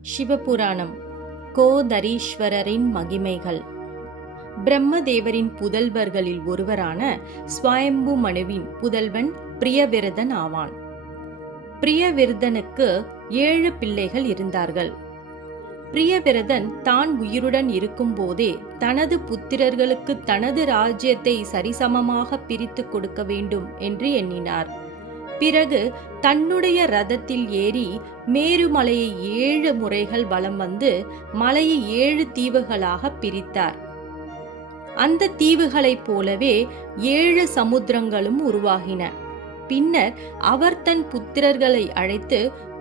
சிவபுராணம் கோதரீஸ்வரரின் மகிமைகள். பிரம்மதேவரின் புதல்வர்களில் ஒருவரான ஸ்வயம்பு மனுவின் புதல்வன் பிரியவிரதன் ஆவான். பிரியவிரதனுக்கு 7 பிள்ளைகள் இருந்தார்கள். பிரியவிரதன் தான் உயிருடன் இருக்கும் போதே தனது புத்திரர்களுக்கு தனது ராஜ்யத்தை சரிசமமாக பிரித்து கொடுக்க வேண்டும் என்று எண்ணினார். பிறகு தன்னுடைய ரதத்தில் ஏறி மேருமலையை 7 முறைகள் வலம் வந்து மலையை 7 தீவுகளாக பிரித்தார். அந்த தீவுகளைப் போலவே 7 சமுத்திரங்களும் உருவாகின. பின்னர் அவர் தன் புத்திரர்களை அழைத்து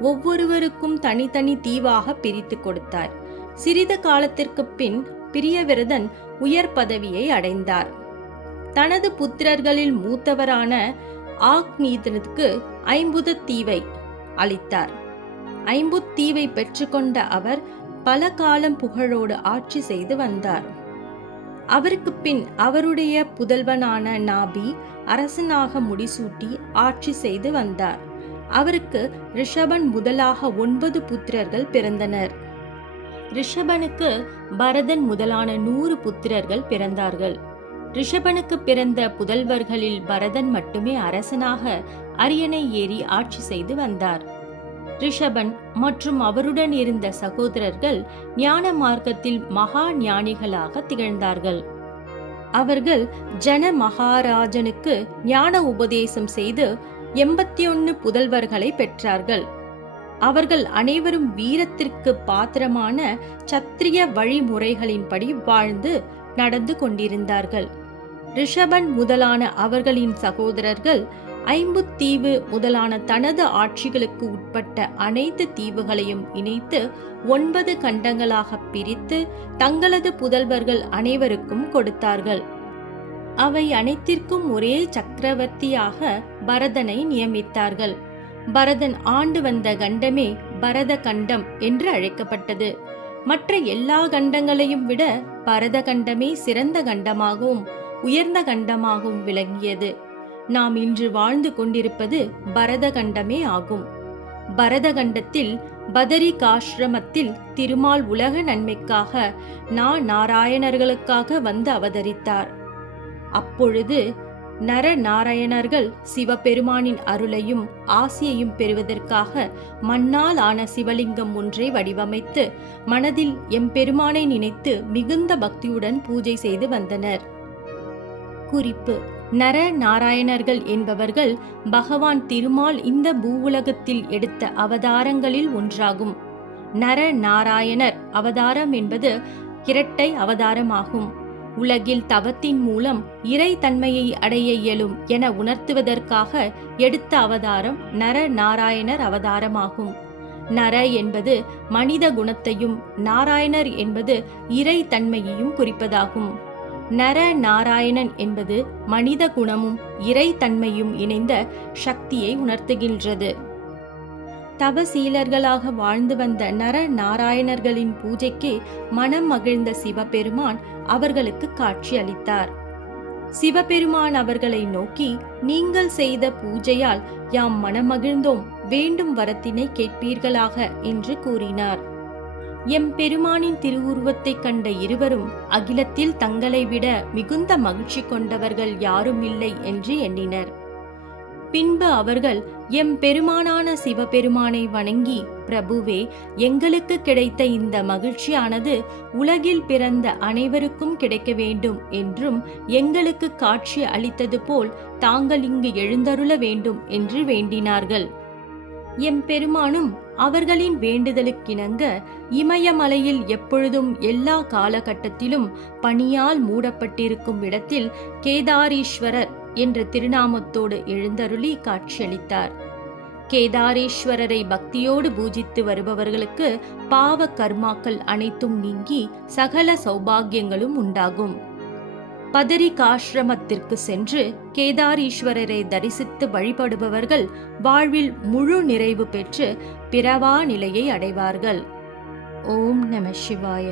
ஒவ்வொருவருக்கும் தனித்தனி தீவாக பிரித்து கொடுத்தார். சிறிது காலத்திற்கு பின் பிரியவிரதன் உயர் பதவியை அடைந்தார். தனது புத்திரர்களில் மூத்தவரான ஆக்நீதனுக்கு 50 தீவை அளித்தார். 50 தீவை பெற்றுக்கொண்ட அவர் பல காலம் புகழோடு ஆட்சி செய்து வந்தார். அவருக்கு பின் அவருடைய புதல்வனான நாபி அரசனாக முடிசூட்டி ஆட்சி செய்து வந்தார். அவருக்கு ரிஷபன் முதலாக 9 புத்திரர்கள் பிறந்தனர். ரிஷபனுக்கு பரதன் முதலான 100 புத்திரர்கள் பிறந்தார்கள். ரிஷபனுக்கு பிறந்த புதல்வர்களில் பரதன் மட்டுமே அரசனாக அரியணை ஏறி ஆட்சி செய்து வந்தார். ரிஷபன் மற்றும் அவருடன் இருந்த சகோதரர்கள் ஞான மார்க்கத்தில் மகா ஞானிகளாக திகழ்ந்தார்கள். அவர்கள் ஜன மகாராஜனுக்கு ஞான உபதேசம் செய்து 81 புதல்வர்களை பெற்றார்கள். அவர்கள் அனைவரும் வீரத்திற்கு பாத்திரமான சத்திரிய வழிமுறைகளின்படி வாழ்ந்து நடந்து கொண்டிருந்தார்கள். ரிஷபன் முதலான அவர்களின் சகோதரர்கள் 50 தீவு முதலான தனது ஆட்சிகளுக்கு உட்பட்ட அனைத்து தீவுகளையும் இணைத்து 9 கண்டங்களாக பிரித்து தங்களது புதல்வர்கள் அனைவருக்கும் கொடுத்தார்கள். அவை அனைத்திற்கும் ஒரே சக்கரவர்த்தியாக பரதனை நியமித்தார்கள். பரதன் ஆண்டு வந்த கண்டமே பரத கண்டம் என்று அழைக்கப்பட்டது. மற்ற எல்லா கண்டங்களையும் விட பரத கண்டமே சிறந்த கண்டமாகவும் உயர்ந்த கண்டமாகவும் விளங்கியது. நாம் இன்று வாழ்ந்து கொண்டிருப்பது பரதகண்டமே ஆகும். பரதகண்டத்தில் பதரிகாசிரமத்தில் திருமால் உலக நன்மைக்காக நாராயணர்களுக்காக வந்து அவதரித்தார். அப்பொழுது நரநாராயணர்கள் சிவபெருமானின் அருளையும் ஆசியையும் பெறுவதற்காக மண்ணால் ஆன சிவலிங்கம் ஒன்றை வடிவமைத்து மனதில் எம்பெருமானை நினைத்து மிகுந்த பக்தியுடன் பூஜை செய்து வந்தனர். குறிப்பு: நர நாராயணர்கள் என்பவர்கள் பகவான் திருமால் இந்த பூவுலகத்தில் எடுத்த அவதாரங்களில் ஒன்றாகும். நர நாராயணர் அவதாரம் என்பது இரட்டை அவதாரமாகும். உலகில் தவத்தின் மூலம் இறை தன்மையை அடைய இயலும் என உணர்த்துவதற்காக எடுத்த அவதாரம் நர நாராயணர் அவதாரமாகும். நர என்பது மனித குணத்தையும் நாராயணர் என்பது இறை தன்மையையும் குறிப்பதாகும். நர நாராயணன் என்பது மனித குணமும் இறை தன்மையும் இணைந்த சக்தியை உணர்த்துகின்றது. தவசீலர்களாக வாழ்ந்து வந்த நர நாராயணர்களின் பூஜைக்கு மனம் மகிழ்ந்த சிவபெருமான் அவர்களுக்கு காட்சி அளித்தார். சிவபெருமான் அவர்களை நோக்கி, நீங்கள் செய்த பூஜையால் யாம் மனமகிழ்ந்தோம், வேண்டும் வரத்தினை கேட்பீர்களாக என்று கூறினார். எம்பெருமானின் திருவுருவத்தை கண்ட இருவரும் அகிலத்தில் தங்களை விட மிகுந்த மகிழ்ச்சி கொண்டவர்கள் யாரும் இல்லை என்று எண்ணினர். பின்பு அவர்கள் எம்பெருமானான சிவபெருமானை வணங்கி, பிரபுவே, எங்களுக்கு கிடைத்த இந்த மகிழ்ச்சியானது உலகில் பிறந்த அனைவருக்கும் கிடைக்க வேண்டும் என்றும் எங்களுக்கு காட்சி அளித்தது போல் தாங்கள் இங்கு எழுந்தருள வேண்டும் என்று வேண்டினார்கள். எம்பெருமானும் அவர்களின் வேண்டுதலுக்கிணங்க இமயமலையில் எப்பொழுதும் எல்லா காலகட்டத்திலும் பனியால் மூடப்பட்டிருக்கும் இடத்தில் கேதாரீஸ்வரர் என்ற திருநாமத்தோடு எழுந்தருளி காட்சியளித்தார். கேதாரீஸ்வரரை பக்தியோடு பூஜித்து வருபவர்களுக்கு பாவ கர்மாக்கள் அனைத்தும் நீங்கி சகல சௌபாகியங்களும் உண்டாகும். பதரிகாசிரமத்திற்கு சென்று கேதாரீஸ்வரரை தரிசித்து வழிபடுபவர்கள் வாழ்வில் முழு நிறைவு பெற்று பிறவா நிலையை அடைவார்கள். ஓம் நம சிவாய.